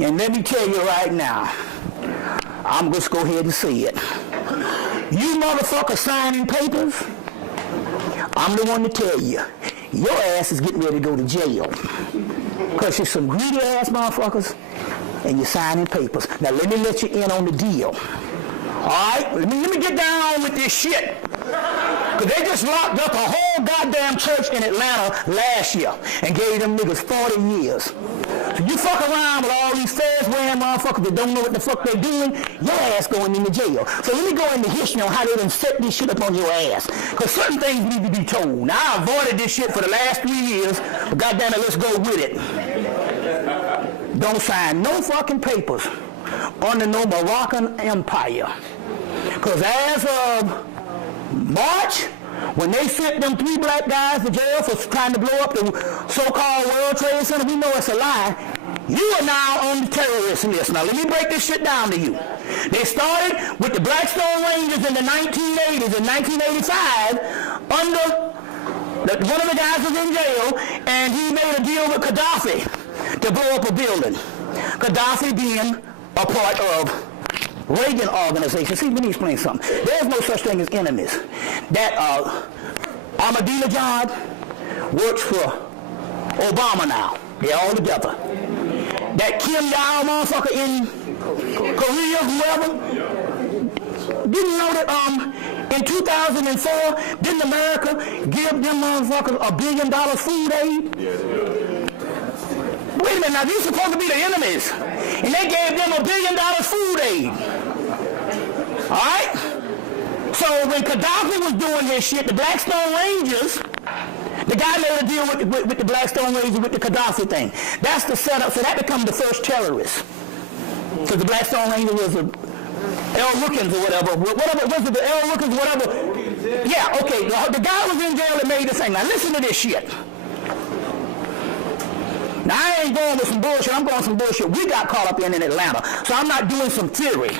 And let me tell you right now, I'm just go ahead and say it. You motherfuckers signing papers, I'm the one to tell you, your ass is getting ready to go to jail. Because you're some greedy ass motherfuckers and you're signing papers. Now let me let you in on the deal. Alright? Let me get down with this shit. Because they just locked up a whole goddamn church in Atlanta last year and gave them niggas 40 years. So you fuck around with all these fast-wearing motherfuckers that don't know what the fuck they're doing, your ass going into jail. So let me go into history on how they done set this shit up on your ass. Because certain things need to be told. Now, I avoided this shit for the last 3 years, but goddamn it, let's go with it. Don't sign no fucking papers under no Moroccan Empire. Because as of March, when they sent them 3 black guys to jail for trying to blow up the so-called World Trade Center, we know it's a lie. You are now on the terrorist list. Now, let me break this shit down to you. They started with the Blackstone Rangers in the 1980s. In 1985, one of the guys was in jail, and he made a deal with Gaddafi to blow up a building. Gaddafi being a part of Reagan organization. See, let me explain something. There's no such thing as enemies. That Ahmadinejad works for Obama now. They're all together. That Kim Jong motherfucker in Korea, whoever, didn't know that in 2004, didn't America give them motherfuckers $1 billion food aid? Wait a minute, now these are supposed to be the enemies. And they gave them $1 billion food aid. Alright? So when Gaddafi was doing his shit, the Blackstone Rangers, the guy made a deal with the Blackstone Rangers with the Gaddafi thing. That's the setup. So that became the first terrorist. So the Blackstone Rangers was L. Rookins or whatever. Whatever was it, the L. Rookins, whatever. Yeah, okay. The guy was in jail that made the thing. Now listen to this shit. Now, I ain't going with some bullshit. I'm going with some bullshit we got caught up in Atlanta. So I'm not doing some theory.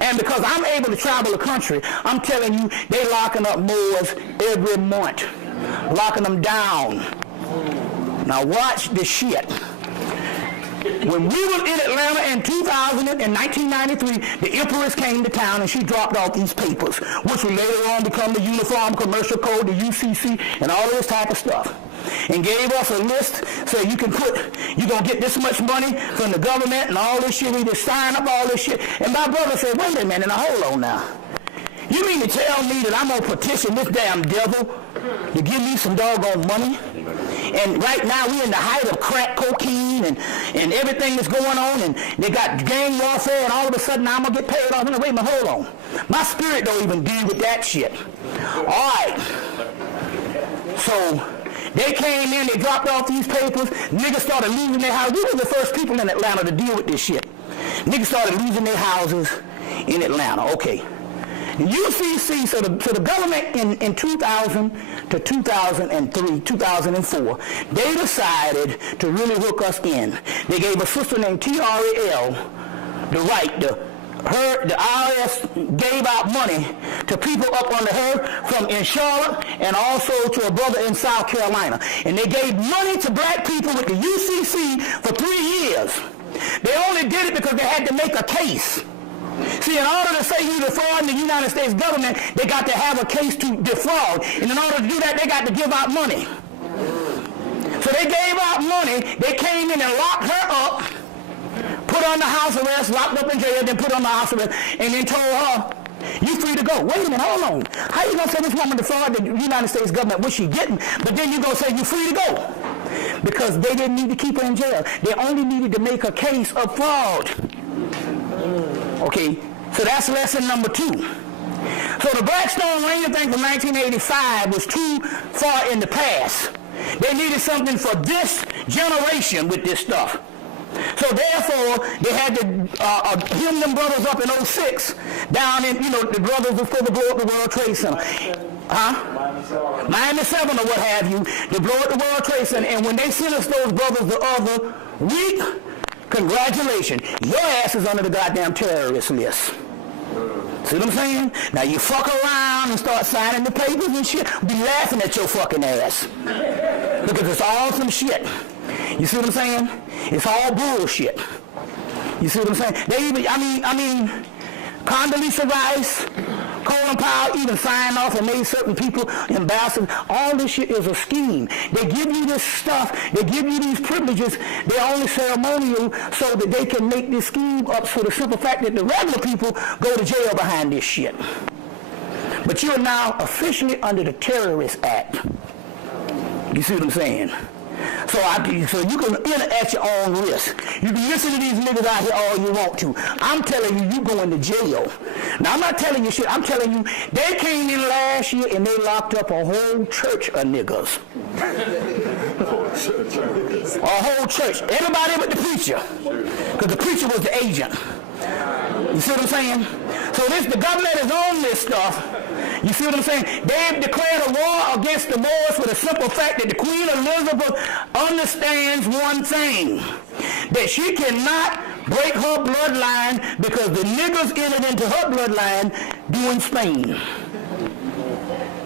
And because I'm able to travel the country, I'm telling you, they locking up Moors every month. Locking them down. Now watch this shit. When we were in Atlanta in 1993, the Empress came to town and she dropped off these papers, which would later on become the Uniform Commercial Code, the UCC, and all this type of stuff. And gave us a list so you can you're going to get this much money from the government and all this shit. We just sign up all this shit. And my brother said, wait a minute, now hold on now. You mean to tell me that I'm going to petition this damn devil to give me some doggone money? And right now we're in the height of crack cocaine and everything that's going on, and they got gang warfare, and all of a sudden I'm going to get paid off. Wait a minute, hold on. My spirit don't even deal with that shit. All right. So they came in, they dropped off these papers, niggas started losing their houses. We were the first people in Atlanta to deal with this shit. Niggas started losing their houses in Atlanta. Okay. UCC, so the government in 2000 to 2003, 2004, they decided to really hook us in. They gave a sister named TRL the right to the IRS gave out money to people up under her from in Charlotte and also to a brother in South Carolina. And they gave money to black people with the UCC for 3 years. They only did it because they had to make a case. See, in order to say you defraud the United States government, they got to have a case to defraud. And in order to do that, they got to give out money. So they gave out money. They came in and locked her up, put her under house arrest, locked up in jail, then put her under house arrest, and then told her, you free to go. Wait a minute, hold on. How you going to say this woman defraud the United States government? What's she getting? But then you going to say you free to go. Because they didn't need to keep her in jail. They only needed to make a case of fraud. Okay, so that's lesson number 2. So the Blackstone Ranger thing from 1985 was too far in the past. They needed something for this generation with this stuff. So therefore, they had to hem them brothers up in 06 down in, the brothers were supposed to blow up the World Trade Center. Huh? Miami 7 or what have you, to blow up the World Trade Center. And when they sent us those brothers the other week, congratulations, your ass is under the goddamn terrorist list. See what I'm saying? Now you fuck around and start signing the papers and shit, be laughing at your fucking ass. Because it's all some shit. You see what I'm saying? It's all bullshit. You see what I'm saying? They even, I mean, Condoleezza Rice, Colin Powell even signed off and made certain people ambassadors. All this shit is a scheme. They give you this stuff. They give you these privileges. They're only ceremonial so that they can make this scheme up for the simple fact that the regular people go to jail behind this shit. But you're now officially under the Terrorist Act. You see what I'm saying? So you can enter at your own risk. You can listen to these niggas out here all you want to. I'm telling you, you going to jail. Now, I'm not telling you shit. I'm telling you, they came in last year and they locked up a whole church of niggas. A whole church. Everybody but the preacher. Because the preacher was the agent. You see what I'm saying? So the government is on this stuff. You see what I'm saying? They've declared a war against the Moors for the simple fact that the Queen Elizabeth understands one thing, that she cannot break her bloodline because the niggas entered into her bloodline doing Spain.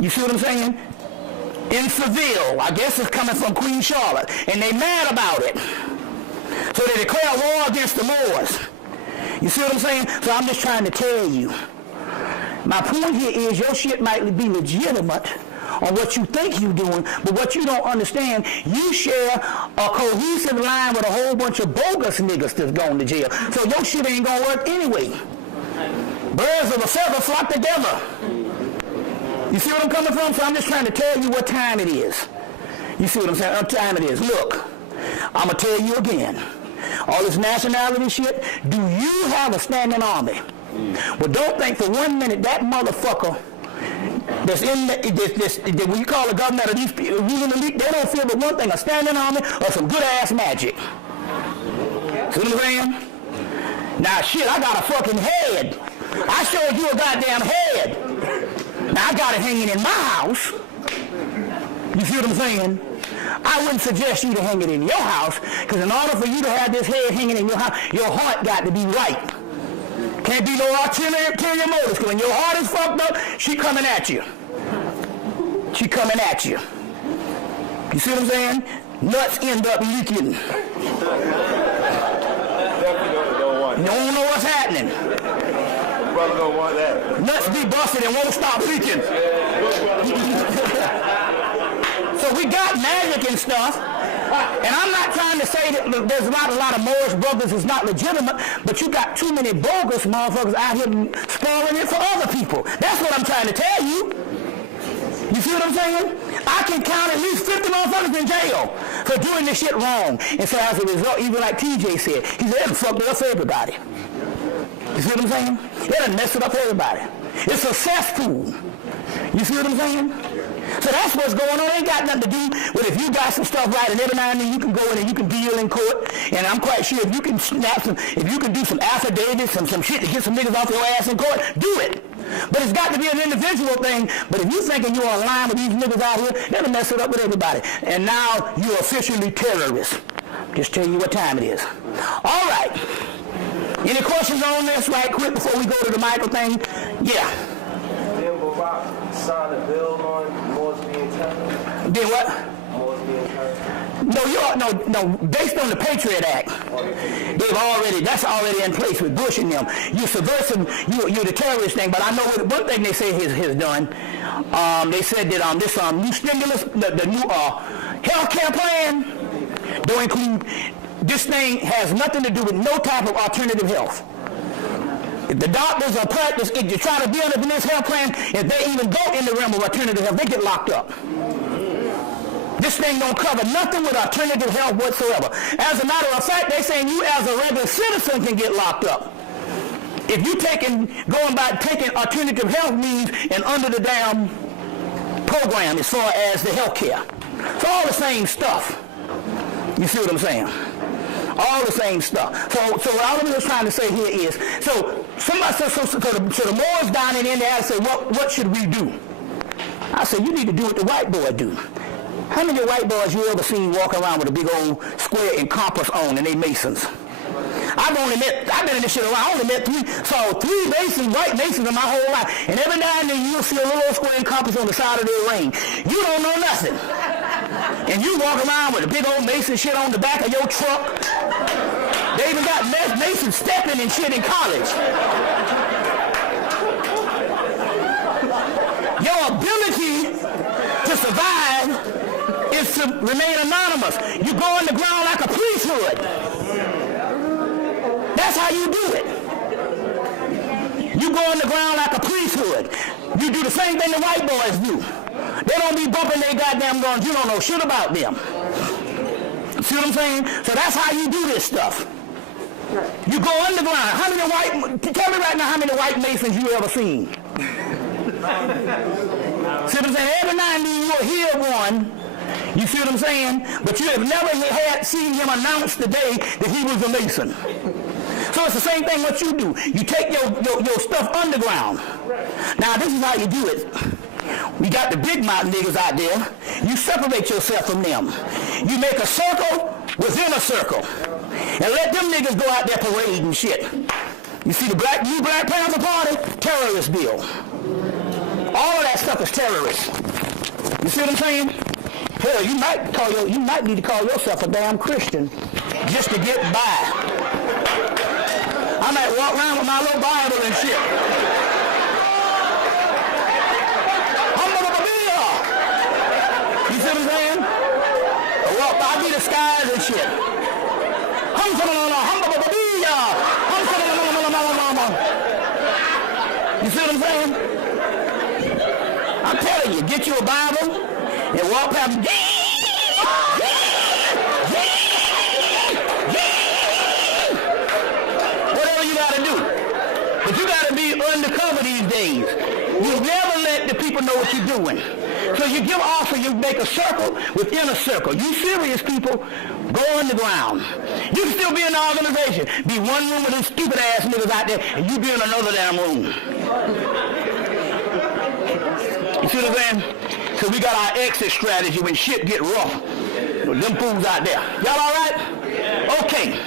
You see what I'm saying? In Seville, I guess it's coming from Queen Charlotte, and they mad about it. So they declare a war against the Moors. You see what I'm saying? So I'm just trying to tell you. My point here is your shit might be legitimate on what you think you're doing, but what you don't understand, you share a cohesive line with a whole bunch of bogus niggas that's going to jail. So your shit ain't going to work anyway. Birds of a feather flock together. You see what I'm coming from? So I'm just trying to tell you what time it is. You see what I'm saying? What time it is. Look, I'm going to tell you again. All this nationality shit, do you have a standing army? Well, don't think for 1 minute that motherfucker that's in the when you call the government of these people, ruling elite, they don't feel but one thing, a standing army or some good-ass magic. See what I'm saying? Now, shit, I got a fucking head. I showed you a goddamn head. Now, I got it hanging in my house. You see what I'm saying? I wouldn't suggest you to hang it in your house, because in order for you to have this head hanging in your house, your heart got to be right. Can't be no ulterior motives, because when your heart is fucked up, she coming at you. She coming at you. You see what I'm saying? Nuts end up leaking. You don't know what's happening. Brother don't want that. Nuts be busted and won't stop leaking. So we got magic and stuff, and I'm not trying to say that there's not a lot of Moorish brothers who's not legitimate, but you got too many bogus motherfuckers out here spoiling it for other people. That's what I'm trying to tell you. You see what I'm saying? I can count at least 50 motherfuckers in jail for doing this shit wrong. And so as a result, even like TJ said, he said, it'll fuck it up for everybody. You see what I'm saying? It'll mess it up for everybody. It's a cesspool. You see what I'm saying? So that's what's going on. It ain't got nothing to do with if you got some stuff right, and every now and then you can go in and you can deal in court. And I'm quite sure if you can if you can do some affidavits, some shit to get some niggas off your ass in court, do it. But it's got to be an individual thing. But if you thinking you're aligned with these niggas out here, that'll mess it up with everybody. And now you're officially terrorists. Just tell you what time it is. All right. Any questions on this right quick before we go to the Michael thing? Yeah. Then Barack signed a bill on Moors being terrorists. Then what? Moors being terrorists. No, based on the Patriot Act, that's already in place with Bush and them. You're subversive, you're the terrorist thing, but I know one thing they say has done. They said that this new stimulus, the new health care plan, don't include, this thing has nothing to do with no type of alternative health. If the doctors or practice, if you try to build up in this health plan, if they even go in the realm of alternative health, they get locked up. This thing don't cover nothing with alternative health whatsoever. As a matter of fact, they saying you as a regular citizen can get locked up. If you taking alternative health means and under the damn program as far as the health care. It's all the same stuff. You see what I'm saying? All the same stuff. So all I'm just trying to say here is, so somebody says, so the Moors down in India say, what should we do? I say, you need to do what the white boy do. How many white boys you ever seen walking around with a big old square and compass on and they Masons? I've been in this shit around, I only met three Masons, white Masons in my whole life. And every now and then you'll see a little square and compass on the side of their ring. You don't know nothing. And you walk around with a big old Mason shit on the back of your truck. They even got Masons stepping and shit in college. Your ability to survive is to remain anonymous. You go on the ground like a priesthood. That's how you do it. You go on the ground like a priesthood. You do the same thing the white boys do. They don't be bumping their goddamn guns. You don't know shit about them. See what I'm saying? So that's how you do this stuff. You go underground. Tell me right now how many white Masons you ever seen. See what I'm saying? Every now and then you'll hear one. You see what I'm saying? But you have never seen him announce today that he was a Mason. So it's the same thing what you do. You take your stuff underground. Now this is how you do it. We got the big mountain niggas out there. You separate yourself from them. You make a circle within a circle. And let them niggas go out there parading shit. You see the New Black Panther Party? Terrorist bill. All of that stuff is terrorist. You see what I'm saying? Hell, you might need to call yourself a damn Christian just to get by. I might walk around with my little Bible and shit. You see what I'm saying? I'll be the skies and shit. You see what I'm saying? I'm telling you, get you a Bible and walk past. Whatever you gotta do. But you gotta be undercover these days. You never let the people know what you're doing. So you give off and you make a circle within a circle. You serious people, go underground. You can still be in the organization. Be one room with these stupid ass niggas out there and you be in another damn room. You see what I'm saying? So we got our exit strategy when shit get rough. Them fools out there. Y'all all right? Okay.